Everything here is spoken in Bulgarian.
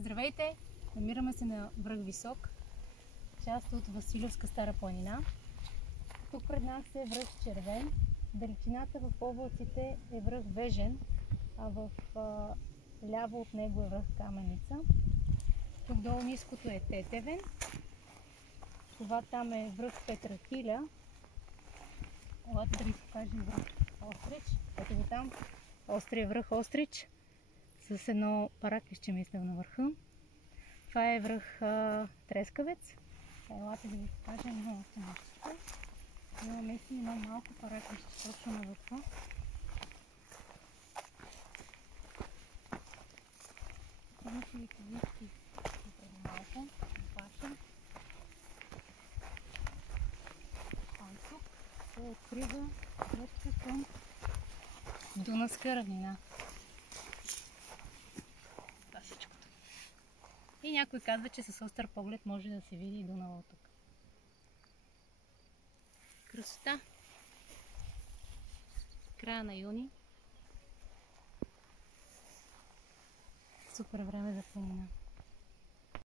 Здравейте! Намираме се на връх Висок, част от Василевска Стара планина. Тук пред нас е връх Червен. Далечината в облаците е връх Вежен, а в ляво от него е връх Каменица. Тук долу ниското е Тетевен. Това там е връх Петрахиля. Елате да ви покажем връх Острич. Ето го там. Острия връх Острич с едно параклище, мисля, на върха. Това е връх Трескавец. Елате да ви покажем много нещо. Имаме едно малко параклище точно на върха. Имаше и кавички преди малко. Паша. А тук се открива връзка към Дунавска равнина. Това всичкото. И някой казва, че с остър поглед може да се види и Дунава от тук. Красота! Края на юни. Супер време за планина.